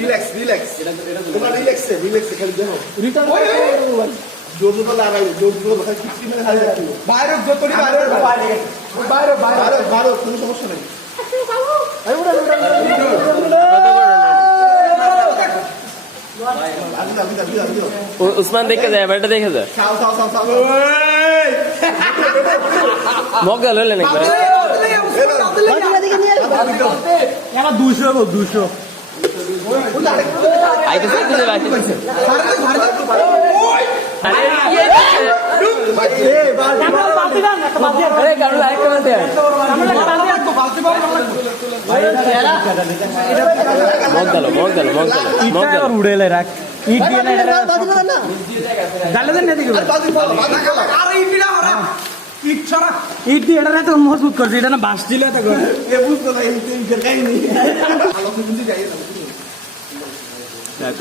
Relax relax তোমরা রিল্যাক্সে রিল্যাক্সে খালি দেখো জোর জোর লাগাই জোর জোর খালি কিচ্ছু মেরে খালি রাখি বাইরে যতটি বাইরে বাইরে বাইরে বাইরে বাইরে কোনো সমস্যা নেই বিদা বিদা বিদা বিদা উসমান দেখে যায় ব্যাটা দেখে যায় খাও খাও খাও মগল আইতেছে আইতেছে আইতেছে আরে কি হয়েছে? আরে কারণ আরেকটা বালতি আছে। মগ গেল মগ গেল মগ গেল মগ রাখ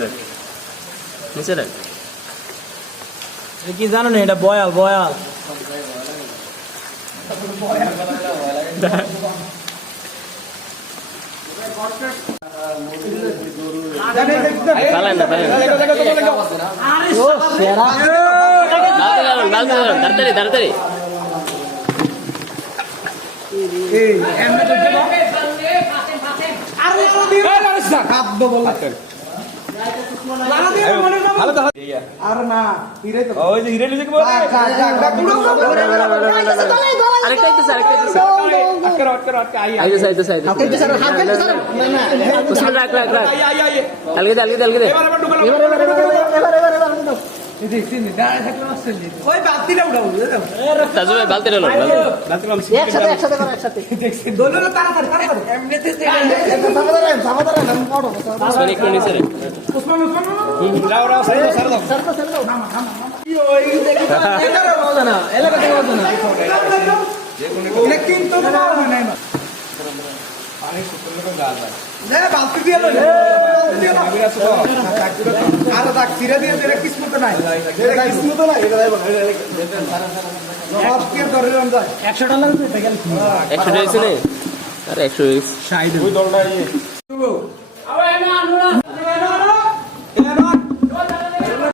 ইট দিয়ে না এটা দেন না দিকে বাদি তো এটা না দে ওই বাতিটা উঠাও তাজু ভাই তাড়াতাড়ি তাড়াতাড়ি এমনিতে একটু নিচে রে এটারও মজা না এলাকা থেকে মজা না। এটা কিন্তু মজা নাই না না বালতি দিয়ে লো আর দাগ সিরা দিয়ে দিলে কিসমত নাই এটা কিসমত না এটা যাইবো সব ধরে রন যায় 100 ডলার দিয়ে গেল একশো টাকা। আরে একশো সাইড ওই দলটা